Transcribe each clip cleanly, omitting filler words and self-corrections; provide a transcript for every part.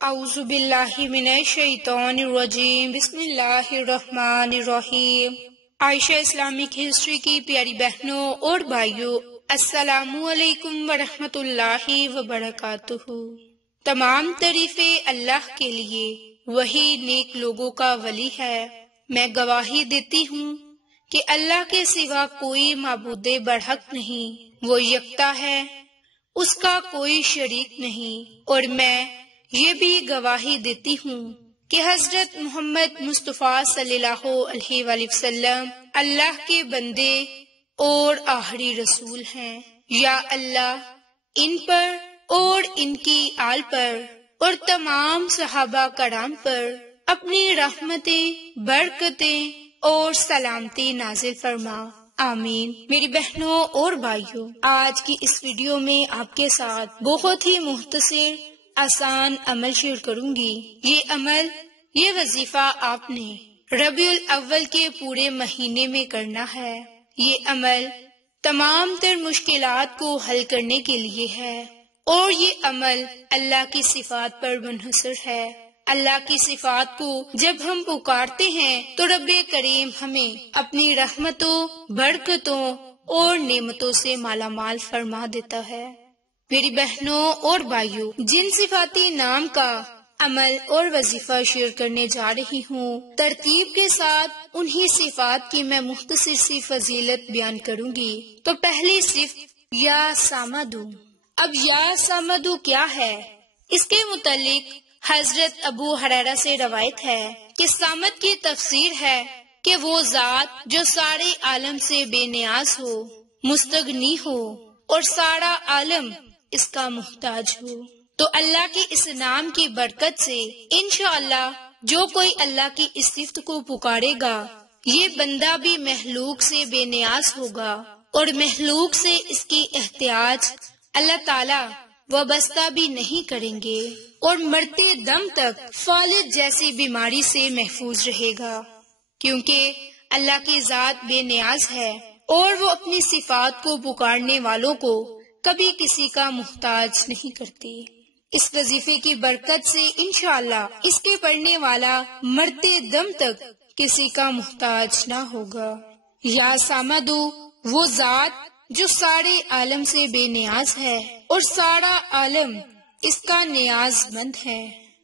اعوذ باللہ من الشیطان الرجیم، بسم اللہ الرحمن الرحیم۔ عائشہ اسلامک ہسٹری کی پیاری بہنوں اور بھائیوں، السلام علیکم ورحمۃ اللہ وبرکاتہ۔ تمام تعریفیں اللہ کے لیے، وہی نیک لوگوں کا ولی ہے۔ میں گواہی دیتی ہوں کہ اللہ کے سوا کوئی معبود برحق نہیں، وہ یکتا ہے، اس کا کوئی شریک نہیں، اور میں یہ بھی گواہی دیتی ہوں کہ حضرت محمد مصطفیٰ صلی اللہ علیہ وآلہ وسلم اللہ کے بندے اور آخری رسول ہیں۔ یا اللہ ان پر اور ان کی آل پر اور تمام صحابہ کرام پر اپنی رحمتیں، برکتیں اور سلامتی نازل فرما، آمین۔ میری بہنوں اور بھائیوں، آج کی اس ویڈیو میں آپ کے ساتھ بہت ہی مختصر آسان عمل شیئر کروں گی۔ یہ وظیفہ آپ نے ربیع الاول کے پورے مہینے میں کرنا ہے۔ یہ عمل تمام تر مشکلات کو حل کرنے کے لیے ہے، اور یہ عمل اللہ کی صفات پر منحصر ہے۔ اللہ کی صفات کو جب ہم پکارتے ہیں تو رب کریم ہمیں اپنی رحمتوں، برکتوں اور نعمتوں سے مالا مال فرما دیتا ہے۔ میری بہنوں اور بھائیوں، جن صفاتی نام کا عمل اور وظیفہ شیئر کرنے جا رہی ہوں، ترتیب کے ساتھ انہی صفات کی میں مختصر سی فضیلت بیان کروں گی۔ تو پہلی صفت یا سامدو۔ اب یا سامدو کیا ہے؟ اس کے متعلق حضرت ابو ہریرہ سے روایت ہے کہ سامد کی تفسیر ہے کہ وہ ذات جو سارے عالم سے بے نیاز ہو، مستغنی ہو اور سارا عالم اس کا محتاج ہو۔ تو اللہ کے اس نام کی برکت سے انشاءاللہ جو کوئی اللہ کی اس صفت کو پکارے گا، یہ بندہ بھی مخلوق سے بے نیاز ہوگا، اور مخلوق سے اس کی احتیاج اللہ تعالی وابستہ بھی نہیں کریں گے، اور مرتے دم تک فالج جیسی بیماری سے محفوظ رہے گا، کیونکہ اللہ کی ذات بے نیاز ہے، اور وہ اپنی صفات کو پکارنے والوں کو کبھی کسی کا محتاج نہیں کرتی۔ اس وظیفے کی برکت سے انشاءاللہ اس کے پڑھنے والا مرتے دم تک کسی کا محتاج نہ ہوگا۔ یا سامدو، وہ ذات جو سارے عالم سے بے نیاز ہے اور سارا عالم اس کا نیاز مند ہے۔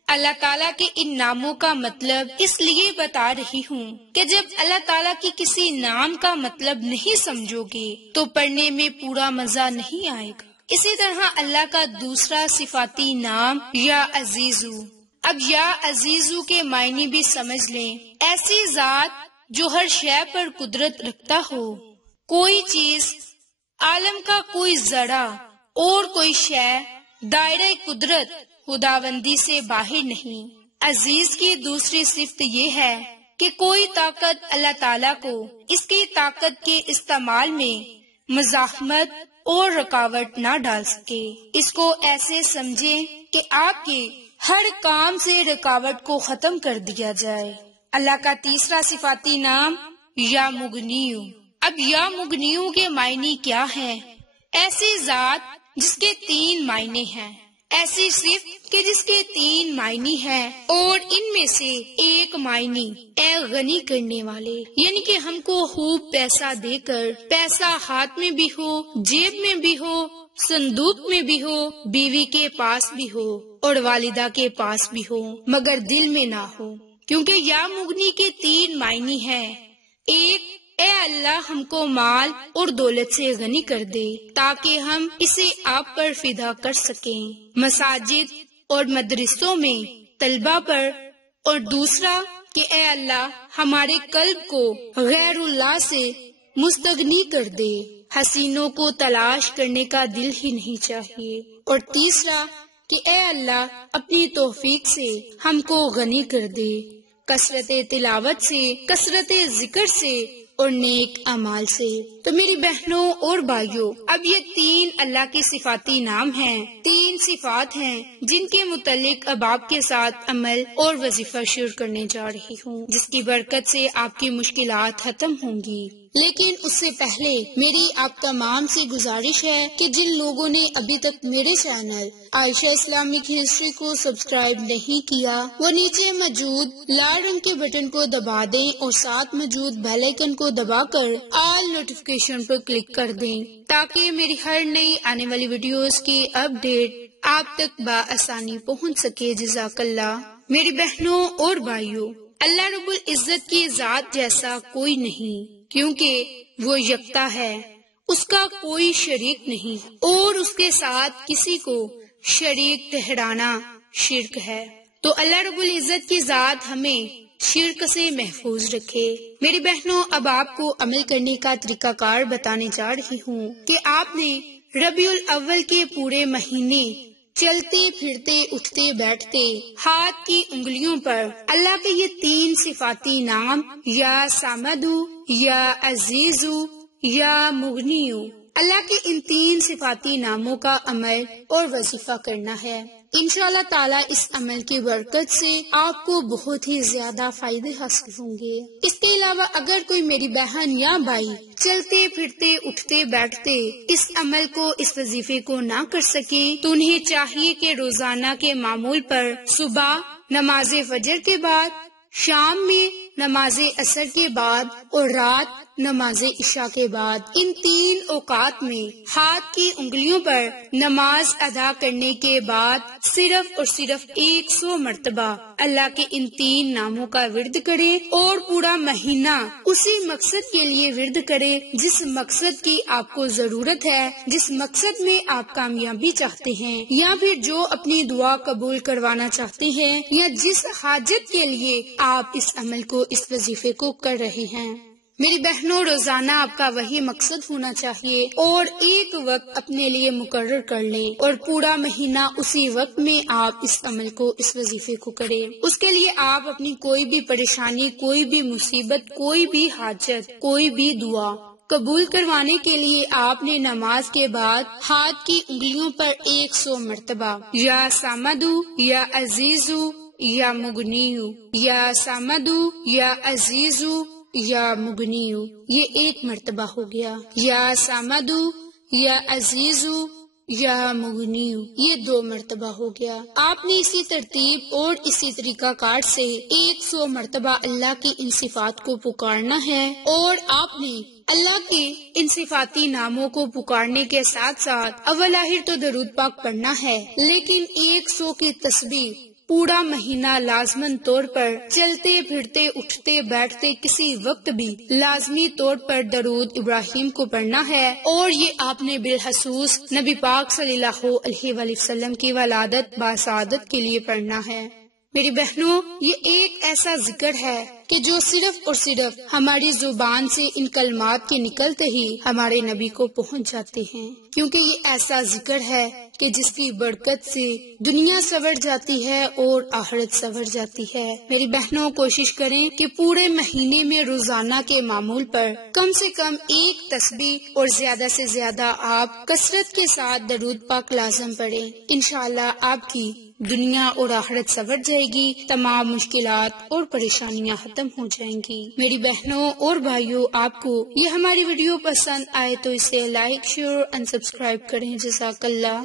اللہ تعالیٰ کے ان ناموں کا مطلب اس لیے بتا رہی ہوں کہ جب اللہ تعالیٰ کی کسی نام کا مطلب نہیں سمجھو گے تو پڑھنے میں پورا مزہ نہیں آئے گا۔ اسی طرح اللہ کا دوسرا صفاتی نام یا عزیزو۔ اب یا عزیزو کے معنی بھی سمجھ لیں۔ ایسی ذات جو ہر شے پر قدرت رکھتا ہو، کوئی چیز، عالم کا کوئی ذرہ اور کوئی شے دائرہ قدرت خداوندی سے باہر نہیں۔ عزیز کی دوسری صفت یہ ہے کہ کوئی طاقت اللہ تعالیٰ کو اس کی طاقت کے استعمال میں مزاحمت اور رکاوٹ نہ ڈال سکے۔ اس کو ایسے سمجھیں کہ آپ کے ہر کام سے رکاوٹ کو ختم کر دیا جائے۔ اللہ کا تیسرا صفاتی نام یا مغنیو۔ اب یا مغنیو کے معنی کیا ہیں؟ ایسی ذات جس کے 3 معنی ہیں، ایسی صفت کہ جس کے 3 معنی ہیں، اور ان میں سے ایک معنی اے غنی کرنے والے، یعنی کہ ہم کو خوب پیسہ دے کر، پیسہ ہاتھ میں بھی ہو، جیب میں بھی ہو، صندوق میں بھی ہو، بیوی کے پاس بھی ہو اور والدہ کے پاس بھی ہو، مگر دل میں نہ ہو، کیونکہ یا مغنی کے 3 معنی ہیں۔ ایک، اے اللہ ہم کو مال اور دولت سے غنی کر دے تاکہ ہم اسے آپ پر فدا کر سکیں، مساجد اور مدرسوں میں طلبہ پر۔ اور دوسرا کہ اے اللہ ہمارے قلب کو غیر اللہ سے مستغنی کر دے، حسینوں کو تلاش کرنے کا دل ہی نہیں چاہیے۔ اور تیسرا کہ اے اللہ اپنی توفیق سے ہم کو غنی کر دے، کثرت تلاوت سے، کثرت ذکر سے اور نیک اعمال سے۔ تو میری بہنوں اور بھائیوں، اب یہ 3 اللہ کے صفاتی نام ہیں، 3 صفات ہیں جن کے متعلق اب آپ کے ساتھ عمل اور وظیفہ شیئر کرنے جا رہی ہوں، جس کی برکت سے آپ کی مشکلات ختم ہوں گی۔ لیکن اس سے پہلے میری آپ تمام سے گزارش ہے کہ جن لوگوں نے ابھی تک میرے چینل عائشہ اسلامک ہسٹری کو سبسکرائب نہیں کیا وہ نیچے موجود لال رنگ کے بٹن کو دبا دیں اور ساتھ موجود بیل آئیکن کو دبا کر آل نوٹیفیکیشن پر کلک کر دیں تاکہ میری ہر نئی آنے والی ویڈیوز کی اپڈیٹ آپ تک بآسانی پہنچ سکے۔ جزاک اللہ۔ میری بہنوں اور بھائیوں، اللہ رب العزت کی ذات جیسا کوئی نہیں، کیونکہ وہ یکتا ہے، اس کا کوئی شریک نہیں، اور اس کے ساتھ کسی کو شریک ٹھہرانا شرک ہے۔ تو اللہ رب العزت کی ذات ہمیں شرک سے محفوظ رکھے۔ میری بہنوں، اب آپ کو عمل کرنے کا طریقہ کار بتانے جا رہی ہوں کہ آپ نے ربیع الاول کے پورے مہینے چلتے پھرتے اٹھتے بیٹھتے ہاتھ کی انگلیوں پر اللہ کے یہ 3 صفاتی نام یا سامدو یا عزیزو یا مغنیو، اللہ کے ان 3 صفاتی ناموں کا عمل اور وظیفہ کرنا ہے۔ انشاءاللہ تعالیٰ اس عمل کی برکت سے آپ کو بہت ہی زیادہ فائدے حاصل ہوں گے۔ اس کے علاوہ اگر کوئی میری بہن یا بھائی چلتے پھرتے اٹھتے بیٹھتے اس عمل کو، اس وظیفے کو نہ کر سکے تو انہیں چاہیے کہ روزانہ کے معمول پر صبح نماز فجر کے بعد، شام میں نماز عصر کے بعد اور رات نماز عشاء کے بعد ان 3 اوقات میں ہاتھ کی انگلیوں پر نماز ادا کرنے کے بعد صرف اور صرف 100 مرتبہ اللہ کے ان 3 ناموں کا ورد کرے اور پورا مہینہ اسی مقصد کے لیے ورد کرے جس مقصد کی آپ کو ضرورت ہے، جس مقصد میں آپ کامیابی چاہتے ہیں، یا پھر جو اپنی دعا قبول کروانا چاہتے ہیں، یا جس حاجت کے لیے آپ اس عمل کو، اس وظیفے کو کر رہے ہیں۔ میری بہنوں، روزانہ آپ کا وہی مقصد ہونا چاہیے اور ایک وقت اپنے لیے مقرر کر لیں اور پورا مہینہ اسی وقت میں آپ اس عمل کو، اس وظیفے کو کریں۔ اس کے لیے آپ اپنی کوئی بھی پریشانی، کوئی بھی مصیبت، کوئی بھی حاجت، کوئی بھی دعا قبول کروانے کے لیے آپ نے نماز کے بعد ہاتھ کی انگلیوں پر 100 مرتبہ یا سامدو یا عزیزو یا مغنیو، یا سامدو یا عزیزو یا مغنیو، یہ 1 مرتبہ ہو گیا، یا سامدو یا عزیزو یا مغنیو، یہ 2 مرتبہ ہو گیا۔ آپ نے اسی ترتیب اور اسی طریقہ کار سے 100 مرتبہ اللہ کی ان صفات کو پکارنا ہے، اور آپ نے اللہ کے ان صفاتی ناموں کو پکارنے کے ساتھ ساتھ اول آخر تو درود پاک پڑھنا ہے، لیکن 100 کی تسبیح پورا مہینہ لازمن طور پر چلتے پھرتے اٹھتے بیٹھتے کسی وقت بھی لازمی طور پر درود ابراہیم کو پڑھنا ہے، اور یہ آپ نے بالخصوص نبی پاک صلی اللہ علیہ وآلہ وسلم کی ولادت باسعادت کے لیے پڑھنا ہے۔ میری بہنوں، یہ ایک ایسا ذکر ہے کہ جو صرف اور صرف ہماری زبان سے ان کلمات کے نکلتے ہی ہمارے نبی کو پہنچ جاتے ہیں، کیونکہ یہ ایسا ذکر ہے کہ جس کی برکت سے دنیا سنور جاتی ہے اور آخرت سنور جاتی ہے۔ میری بہنوں، کوشش کریں کہ پورے مہینے میں روزانہ کے معمول پر کم سے کم 1 تسبیح اور زیادہ سے زیادہ آپ کثرت کے ساتھ درود پاک لازم پڑھیں۔ انشاءاللہ آپ کی دنیا اور آخرت سنور جائے گی، تمام مشکلات اور پریشانیاں ختم ہو جائیں گی۔ میری بہنوں اور بھائیوں، آپ کو یہ ہماری ویڈیو پسند آئے تو اسے لائک، شیئر اور سبسکرائب کریں۔ جزاک اللہ۔